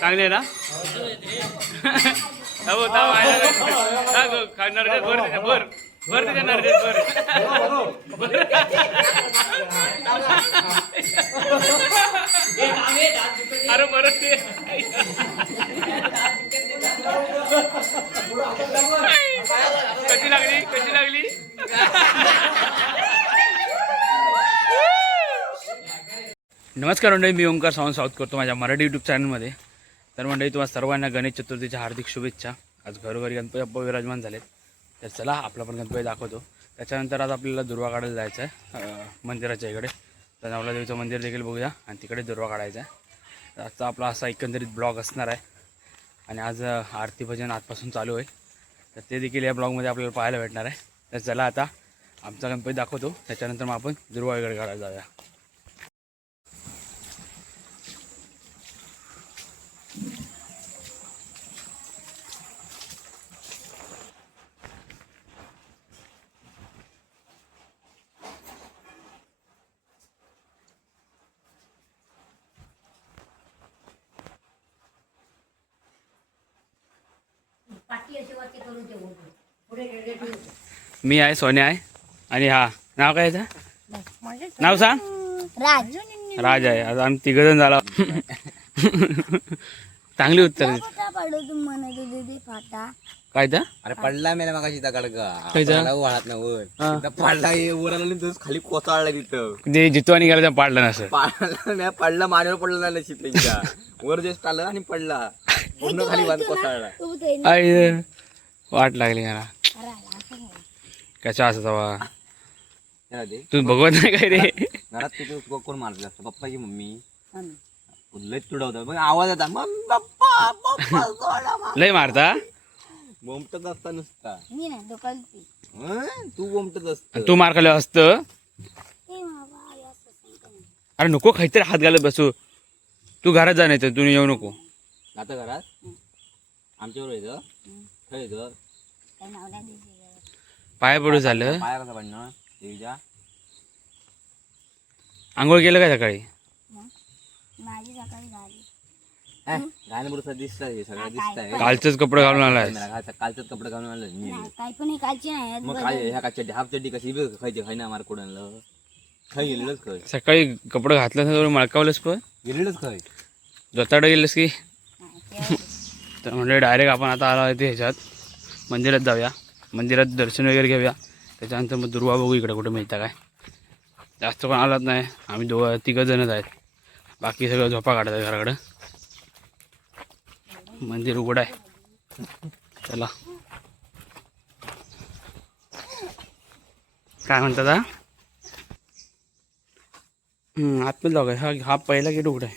चांगले आहे ना हो ताव आहे नरड्यात भर त्याच्या, भर भर त्याच्या नरड्यात भर अरे बरं ते. कशी लागली? कशी लागली? नमस्कार मंडळी मी ओंकार सावंत स्वागत करतो माझ्या मराठी यूट्यूब चॅनलमध्ये तर मंडळी तुम्हाला सर्वांना गणेश चतुर्थीच्या हार्दिक शुभेच्छा. आज घरोघरी गणपती बाप्पा विराजमान झालेत. तर चला आपला पण गणपती दाखवतो. त्याच्यानंतर आज आपल्याला दुर्वा काढायला जायचं आहे मंदिराच्या इकडे. तर नवला देवीचं मंदिर देखील बघूया आणि तिकडे दुर्वा काढायचा आहे. तर आजचा आपला असा एकंदरीत ब्लॉग असणार आहे. आणि आज आरती भजन आजपासून चालू होईल तर ते देखील या ब्लॉगमध्ये आपल्याला पाहायला भेटणार आहे. तर चला आता आमचा गणपती दाखवतो. त्याच्यानंतर मग आपण दुर्वा वगैरे काढायला जाऊया. मी आहे सोन्या आहे. आणि हा नाव काय याचं? नाव सांग. राज राज आहे. आता आम्ही तिघ जण झाला चांगली उत्तर काय तर? अरे पडला मेला मग तिथं गडगा खायचा? वाळत ना वर पडला हे वर आला आणि खाली कोसळला तिथं. जे जितवानी गेला पाडलं नसं पडला पडला मानेवर पडला नाही त्यांच्या वर जस्ट आलं आणि पडला. पूर्ण खाली बांध कोसळला. वाट लागली मला. कशा असं तवा. तू बघवत नाही काय रे? घरात तिथे कोण मारत असतं? पप्पाची मम्मी. लय तुडवतात. मग आवाज येतात मम्मी पप्पा पप्पा सोडा मा-" लय मारता? बोमटत असता नुसता. मी नाही दुकान ती हं? तू बोमटत असत. तू मार खाल्लं असतं? ए बाबा असं सांगतो ना. अरे नको काहीतरी हात घालत बसू. तू घरात जा नाही तर तू येऊ नको. आता घरात? आमच्यावर येतं खरं येतं काय नाव नाही द्यायचं. पाय पडू झालं. पाया कसा पडणार देवीच्या. आंघोळ केलं काय सकाळी? माझी सकाळी झाली. सगळं दिसतंय कालचंच कपडे घालून आलाय कालचंच कपडे घालून आलं मी. काही पण हे कालची नाही. मग काय ह्या का चड्डी हाफ चड्डी कशी बी खायची खाय ना मार कोणाला खाय गेलेलंच खाय. सकाळी कपडे घातलं तर मळकावलंस पण. गेलेलंच खाय. जोताडं गेलंस की? तर म्हणजे डायरेक्ट आपण आता आलो आहे ते ह्याच्यात. मंदिरात जाऊया. मंदिरात दर्शन वगैरे घेऊया. त्याच्यानंतर मग दुर्वा बघू इकडे कुठं मिळतं काय. जास्त कोण आलाच नाही. आम्ही दोघं तिघं जणच आहेत. बाकी सगळं झोपा काढत आहे घराकडं. मंदिर उघड आहे. चला. काय म्हणतात हा हम्म, आतमध्ये हा हा पहिला गेट उघडा आहे.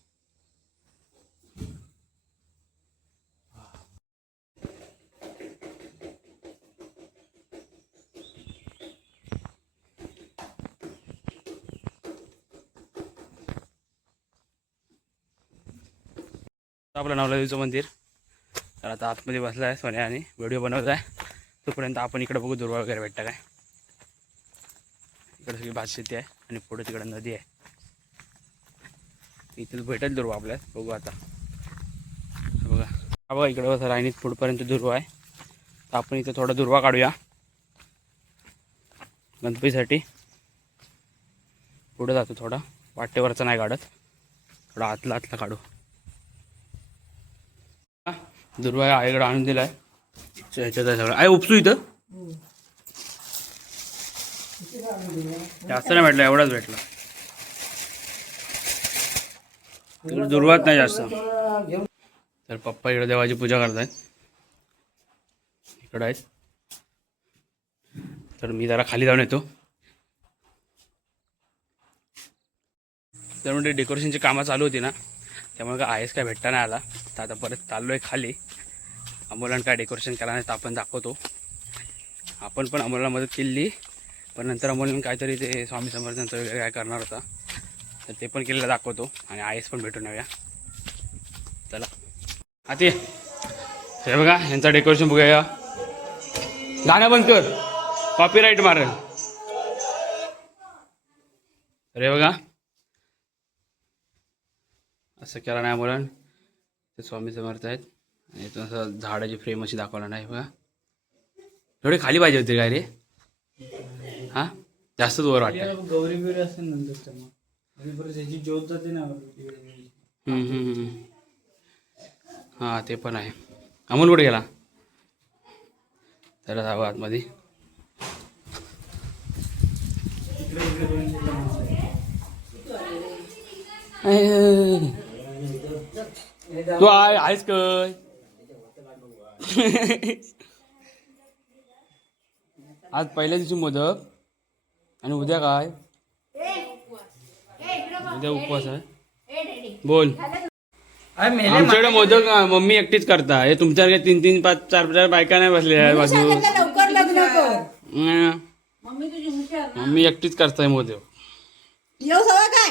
आपलं नवलादेवीचं मंदिर. तर आता आतमध्ये बसला आहे सोन्या आणि व्हिडिओ बनवत आहे तोपर्यंत आपण इकडे बघू दुर्वा वगैरे भेटतं काय. इकडे सगळी भात शेती आहे आणि पुढे तिकडे नदी आहे. इथे भेटेल दुर्वा आपल्याला. बघू आता. बघा. हा बघा इकडे बसा राहिणीत पुढपर्यंत दुर्वा आहे. तर आपण इथं थोडा दुर्वा काढूया. गणपतीसाठी. पुढे जातो थोडा. वाटेवरचा नाही काढत. थोडा आतला आतला काढू. दुर्वा आईकडे आणून दिलाय. ह्याच्यात आहे सगळं. आहे उपसू इथं. जास्त नाही भेटला एवढाच भेटला. दुर्वात नाही जास्त. तर पप्पा इकडे देवाची पूजा करतायत. इकडं आहेत. तर मी जरा खाली जाऊन येतो. तर म्हणजे डेकोरेशनची कामं चालू होती ना. त्यामुळे काय आहेच काय भेटता नाही आला. तर आता परत चाललो आहे खाली. अमोलानं काय डेकोरेशन केला नाही तर आपण दाखवतो. आपण पण अमोलला मदत केली. पण नंतर अमोलने काहीतरी ते स्वामी समर्थांचं वगैरे काय करणार होता. तर ते पण केलेलं दाखवतो. आणि आयस पण भेटून येऊया. चला. आता हे बघा यांचा डेकोरेशन बघूया. गाणं बंद कर. कॉपीराईट मारेल अरे बघा. असं केलं नाही मुलं ते स्वामी समर्थ आहेत. आणि इथून असं झाडाची फ्रेम अशी दाखवला नाही बघा. थोडी खाली पाहिजे होती काय रे? हा? जास्तच वर वाटतं. गौरी असेल नंतर त्याची ज्योत जाते ना. हा ते पण आहे. अमोल कुठे गेला? त्याला जावं आतमध्ये. तू आहे आहेस काय आज पहिल्या दिवशी मोदक. आणि उद्या काय? उद्या उपवास आहे. बोल. आमच्याकडे मोदक मम्मी एकटीच करता. हे तुमच्याकडे तीन तीन पाच चार चार बायका नाही बसल्या. बाजू. मम्मी तुझी हुशार मम्मी एकटीच करताय मोदक. येऊ सगळं काय?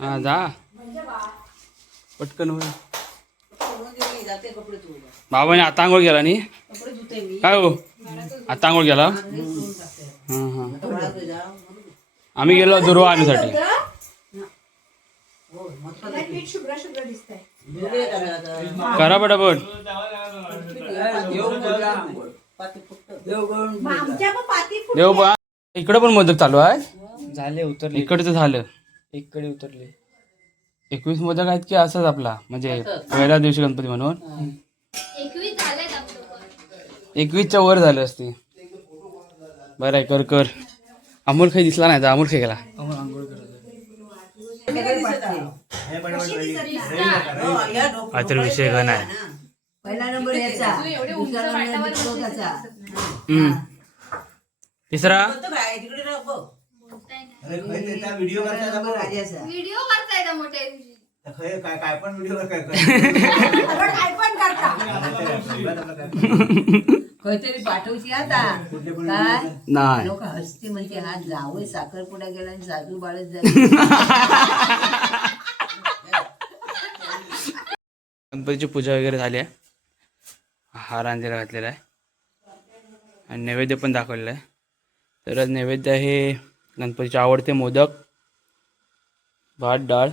हा जा. पटकन होय बाबाने आता आंघोळ केला नी? काय हो? आता आंघोळ हां हां. आम्ही गेलो दुर्वा आणण्यासाठी करा पटापट आमच्या पण पाती देव बा इकडे पण मोदक चालू आहे? झाले उतरले. इकडचं झालं. एककडे उतरले. एकवीस मोदक आहेत की असंच आपला? म्हणजे पहिल्या दिवशी गणपती म्हणून? एकवीसच्या वर झालं असते. बरं आहे कर कर. अमोल काही दिसला नाही तर अमोल काही गेला. अमोल आंघोळ करत हा तर विषय घन आहे. पहिला नंबर याचा दुसरा नंबर विश्वासाचा हम्म. तिसरा व्हिडिओ तिसरा नंबर राजाचा व्हिडिओ करताय का मोठ्या दिवशी? काय काय पण व्हिडिओ काय आपण काय पण करता. काहीतरी पाठवशी आता. काय? नाही. लोक हसते म्हणजे हा जावं साखरपुडा गेला आणि साजू बाळच झाली. गणपतीची पूजा वगैरे झाली आहे. हार आणलेला घातलेला आहे. आणि नैवेद्य पण दाखवलेला आहे. तर आज नैवेद्य आहे गणपतीचे आवडते मोदक भात डाळ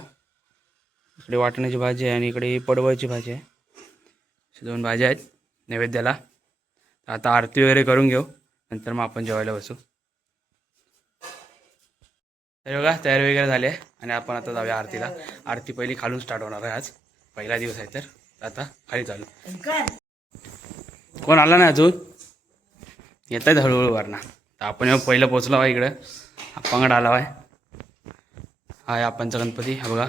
इकडे वाटण्याची भाजी आहे आणि इकडे पडवळची भाजी आहे. अशा दोन भाज्या आहेत नैवेद्याला. तर आता आरती वगैरे करून घेऊ नंतर मग आपण जेवायला बसू. तर बघा तयारी वगैरे झाली आहे आणि आपण आता जाऊया आरतीला. आरती पहिली खालून स्टार्ट होणार आहे आज. पहिला दिवस आहे तर. आता खाली चालू. कोण आला नाही अजून? येत आहेत हळूहळू वरना. तर आपण पहिलं पोचलो आहे इकडं. अप्पांगड आला आहे हा आहे आपणचा गणपती हा बघा.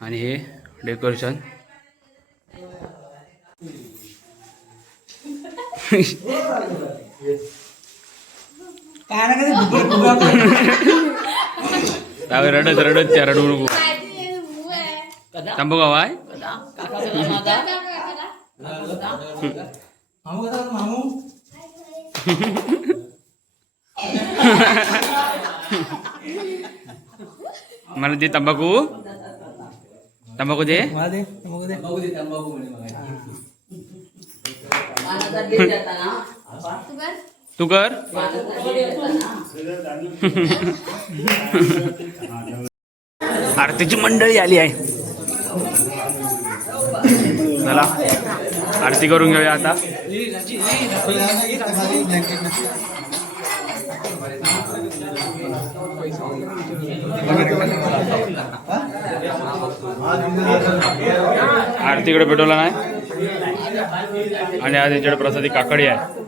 आणि हे डेकोरेशन. रडत रडत त्या रडू नको. तांबू गाव आहे मला दे तंबाखू तंबाखू दे तू कर आरतीची मंडळी आली आहे चला आरती करून घेऊया आता आरतीकडे पेटवला नाही. आणि आज यांच्याकडे प्रसादी काकडी आहे.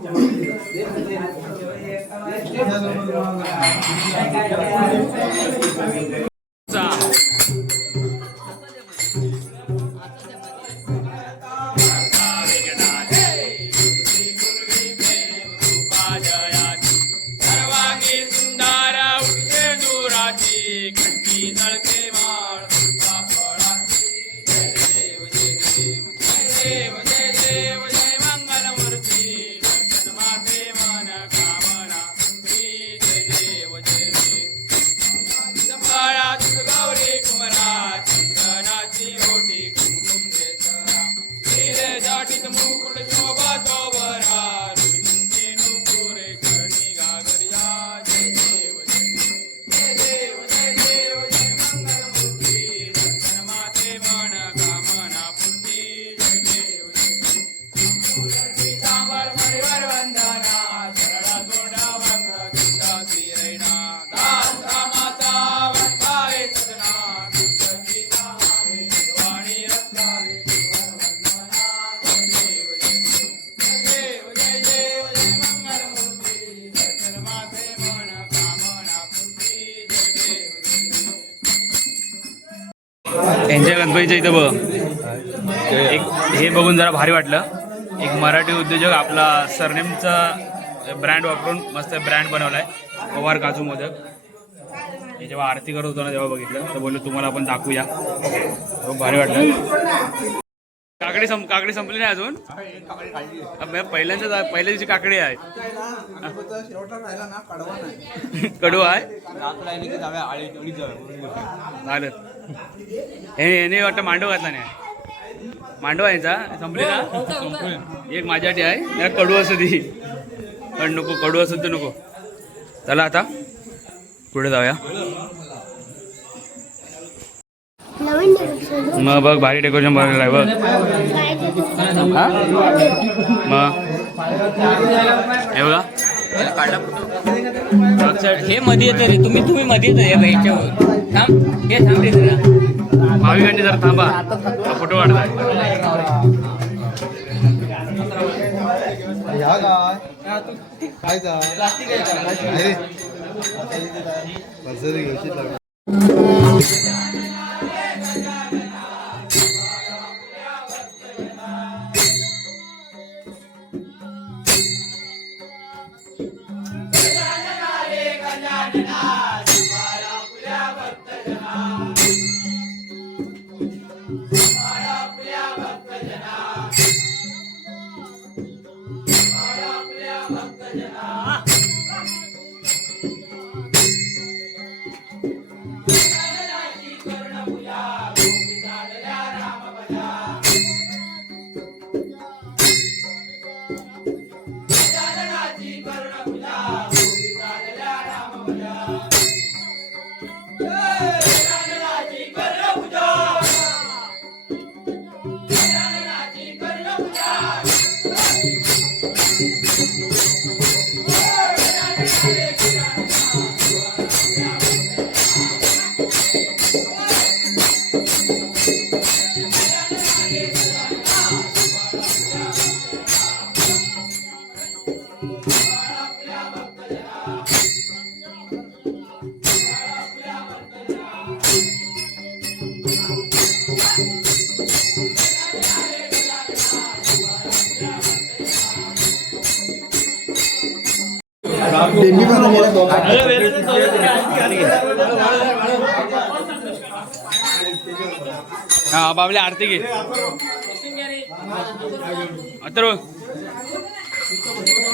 जरा भारी वाटलं. एक मराठी उद्योजक आपला सरनेमचा ब्रँड वापरून मस्त ब्रँड बनवलाय. पवार काजू मोदक. हे जेव्हा आरती करत होतो ना तेव्हा बघितलं. तर बोललो तुम्हाला आपण दाखवूया. खूप भारी वाटलं. काकडी संप काकडी संपली नाही अजून? पहिल्यांदा पहिल्या दिवशी काकडी आहे. कडू आहे? झालं. हे वाटतं मांडव घातला नाही. मांडवायचा आहे संपली ना? एक माझ्यासाठी आहे. त्याला कडू असू दे. पण नको कडू असू तर नको. चला आता. पुढे जाऊया. मग बघ भारी डेकोरेशन बघायला आहे बघ. हा? मग. हे बघा. हे मध्ये येतं रे. तुम्ही तुम्ही मध्ये येतं हे ह्याच्यावर थांब. हे थांब रे जरा. भाविकांनी जरा थांबा. फोटो काढताय हा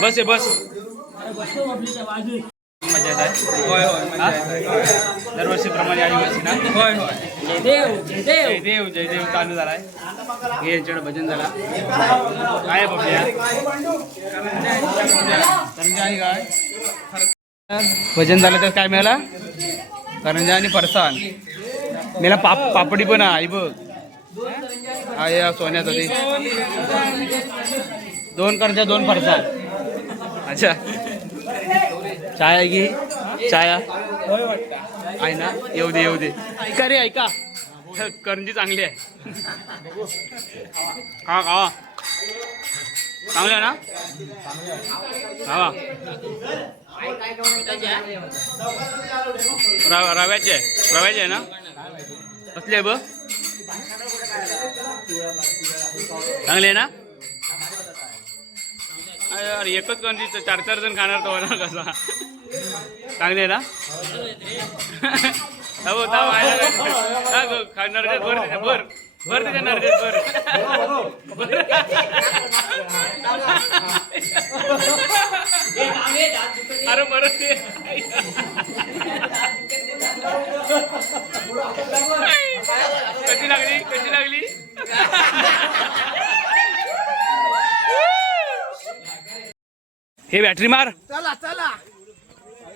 बस आहे बस. मजा येत आहे होय. होय दरवर्षीप्रमाणे आदिवासी ना? होय होय. जय देव जय देव जय देव जय देव चालू झालाय. हे यांच्याकडे भजन झाला. काय आहे बघूया करंजा आणि काय भजन झालं तर काय मिळाला? करंजा आणि फरसाण मेला पाप पापडी पण आहे बघ. हा या सोन्याचा ते. दोन करंजा दोन फरसाण अच्छा. चाय आहे की? चाया आहे ना? येऊ दे येऊ दे. ऐका रे ऐका. करंजी चांगली आहे. हा खावा चांगली आहे ना? खावा रव रव्याची आहे. रव्याची आहे ना? कसली आहे ब चांगली आहे ना? अरे यार, एकच कोणती चार चार जण खाणार तो मला कसा? चांगले ना? हो खाणार आहे ना? भर भर. भर त्याच्या भर भर. अरे बरं ते कशी लागली? कशी लागली? हे बॅटरी मार. चला चला.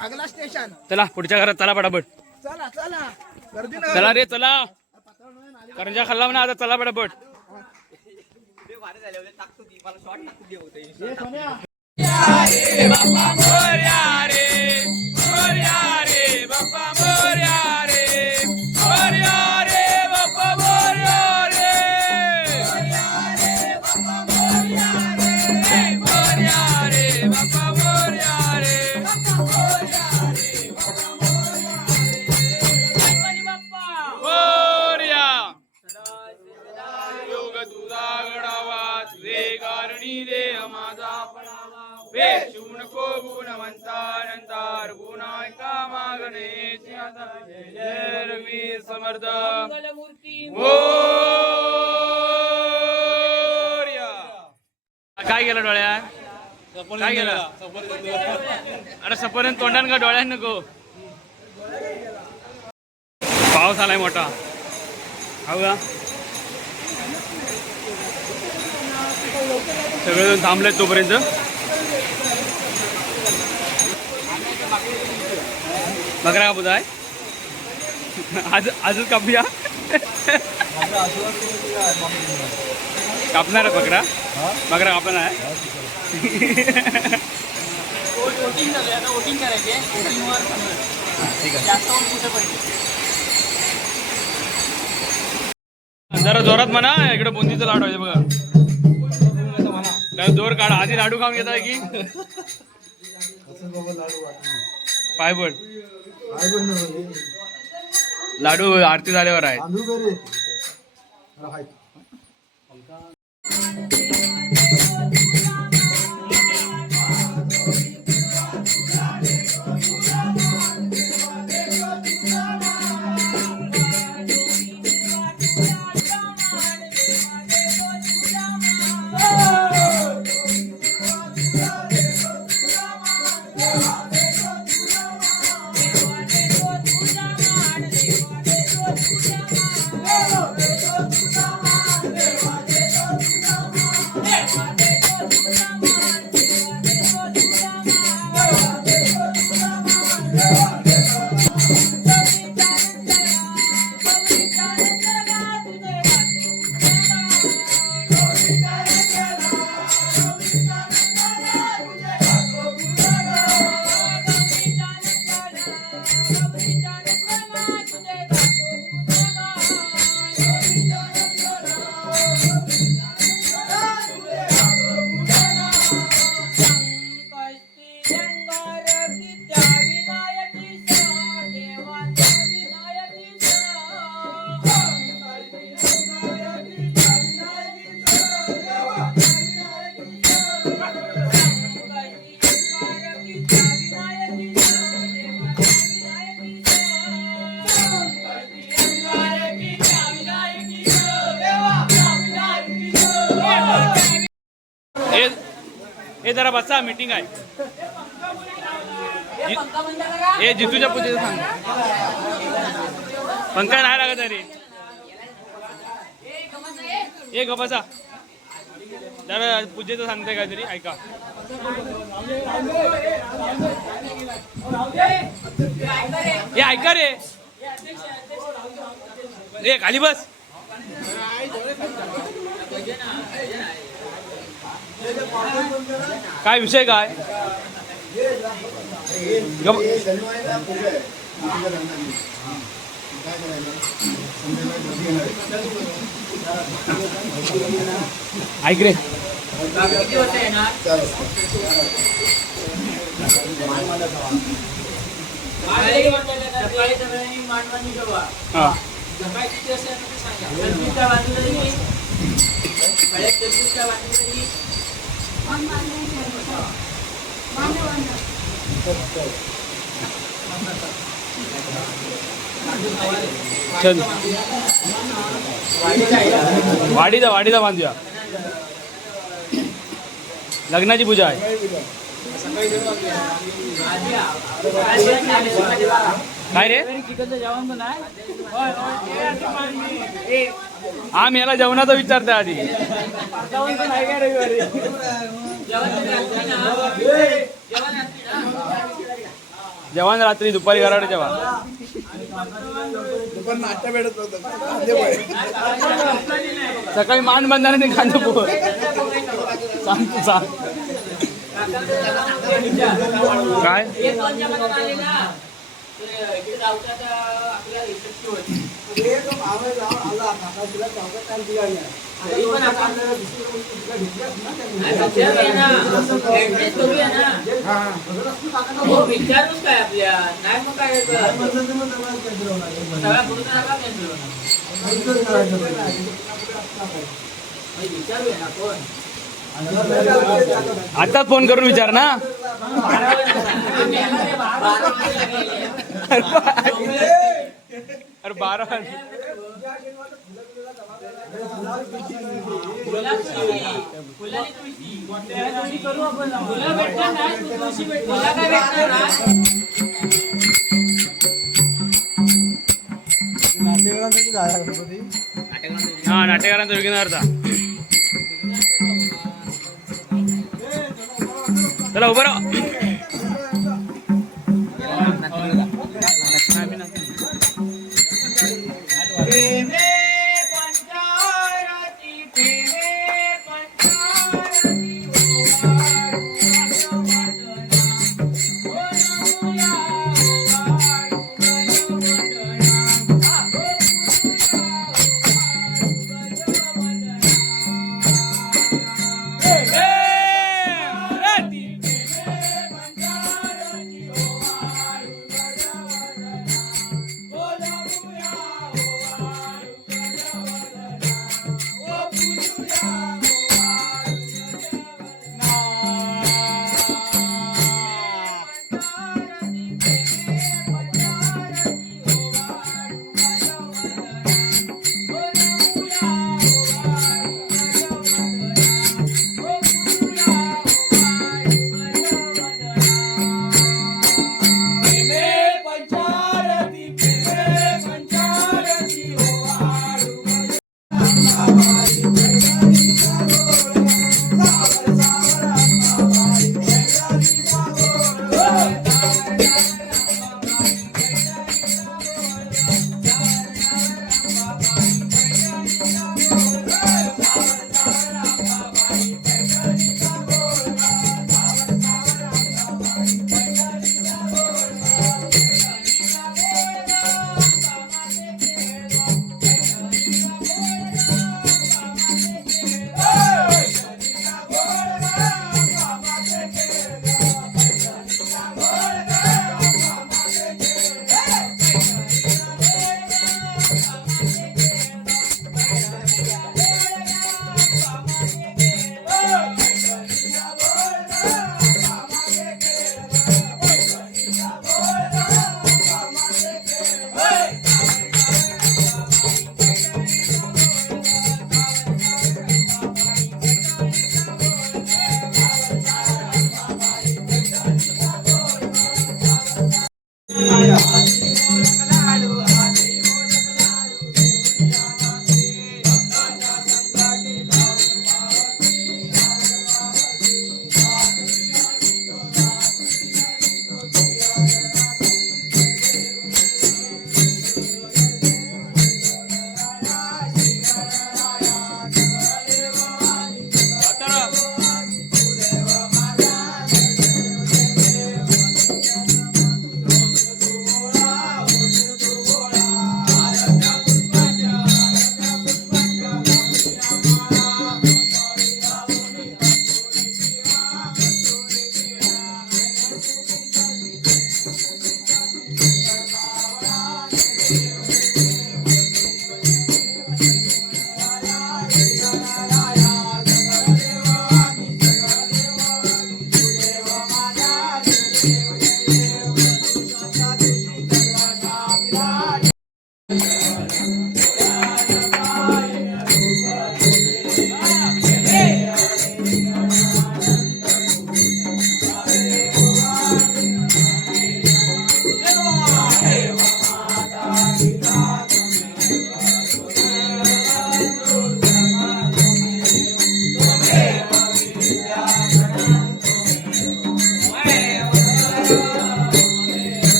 अगला स्टेशन चला पुढच्या घरात चला पटापट. चला चला. गर्दी ना चला रे चला. करंजा खाल्ला म्हणा आता चला पटापट. मोरया. केलं डोळ्या? काय केलं अरे सपर्यंत तोंडान का डोळ्यात नको? पाऊस आलाय मोठा. हो का? सगळेजण थांबलेत तोपर्यंत. बकरा कापूस आहे? आज आजच कापूया? कापणार आहे बकरा बकरा कापणार आहे. जरा जोरात म्हणा इकडे बुंदीचं लाडू आहे बघा. जरा काढा. आधी लाडू खाऊन घेताय की? पायपट लाडू आरती झाल्यावर आहे. हे बसा मीटिंग आहे. हे जितूच्या पूजेचं सांग. पंखा नाही लागत अरे हे ग बसा. जरा पूजेचं सांगते काहीतरी ऐका. हे ऐका रे. रे खाली बस. काय विषय काय? ऐक रे. हा. चल. वाडीचा वाडीचा बांधूया. लग्नाची पूजा आहे. काय रे? आम याला जेवणाचा विचारते आधी. जेवण रात्री दुपारी घराडे जेव्हा सकाळी मान बंधाने ते खांदे पोह सांग सांग. काय? विचारूच काय आपल्या. नाही मग काय सगळ्या पुढचा नका cancel होणार. विचारूया ना कोण आताच फोन करून विचार ना. अरे बारा तुला भेटणार नाही तू तुळशी भेट तुला काय भेटणार नाही? हा नाट्यकारांचा विघ्नहर्ता चला उभं राहा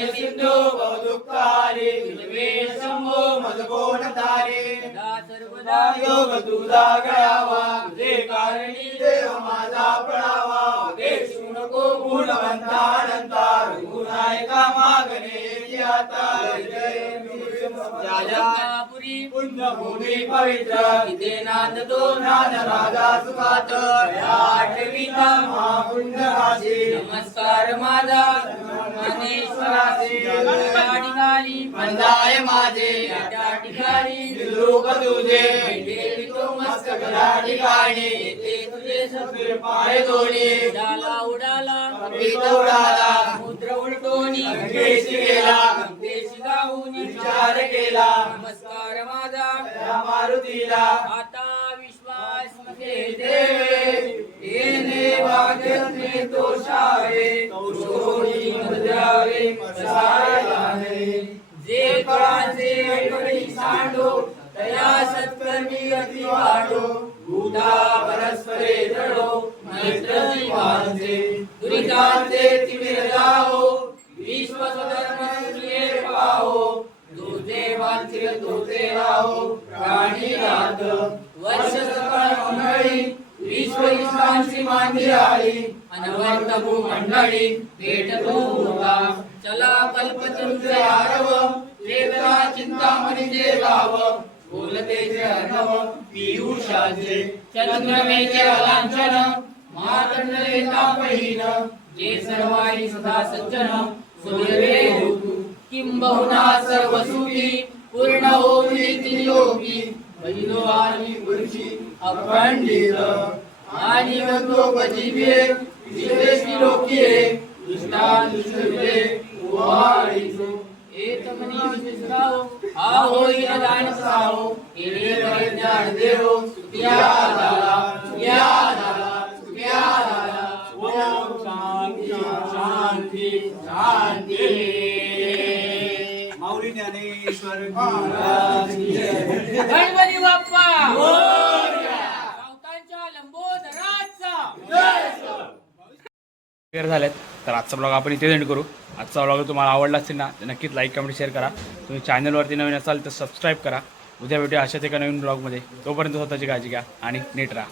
निसिंधू बहुदुःखारे विश्वे शंभो मजकोण तारे सर्वदा योग तुझा गळावा तुझे कारणी देव माझा पळावा देशू नको गुणवंता अनंता गुणायका मागणे आता जाजापुरी पुण्यभूमी पवित्र इथे नांद तो नाद राजा सुखात। आठवीचा महापुण्यराशी नमस्कार माझा मंदाय माझे. त्या ठिकाणी लोक तुझे देवी तो मस्तक त्या ठिकाणी ते तुझे सगळे पाय दोन्ही उडाला उडाला उलटोनी गेला गाऊन विचार केला नमस्कार माझा. मारुतीला आता विश्वास देवे येणे दोषावे दोषोनी जे सांडो तया सत्कर्मी अति वाढो भूता परस्परे दडो मैत्र जीवांचे दुरितांचे तिमिर जाओ विश्व स्वधर्म सुनिये पाहो राहो प्राणी रात वर्ष सकळ विश्व ईशांची मांदी आली अनवर्त भूमंडळी भेटतू होता चला कल्पतरुचे आरव वेदना चिंतामणीचे गाव बोलतेचे अर्णव पियुषाचे चंद्रमेचे अलांछन मातंडले तापहीन. जे सर्वाई सदा सज्जन सुदैवे होतु. किंबहुना सर्व सुखी पूर्ण होती त्रियोगी बहिनो आणि पुरुषी आणि गंगोपजीवे विश्वेशी लोकिये दुष्टान दुष्टविले उभाळीचो एतमनी विश्राओ हा दान साहो एले वरे ज्ञान सुखिया झाला सुखिया झाला सुखिया झाला ओम शांती शांती शांती. गणपती बाप्पा सावतांच्या लंबोदराचा झालेत. तर आजचा ब्लॉग आपण इथे एंड करू. आजचा ब्लॉग तुम्हाला आवडला असेल ना तर नक्कीच लाईक कमेंट शेअर करा. तुम्ही चॅनलवरती नवीन असाल तर सबस्क्राईब करा. उद्या भेटूया अशाच एका नवीन ब्लॉगमध्ये तोपर्यंत स्वतःची काळजी घ्या आणि नीट राहा.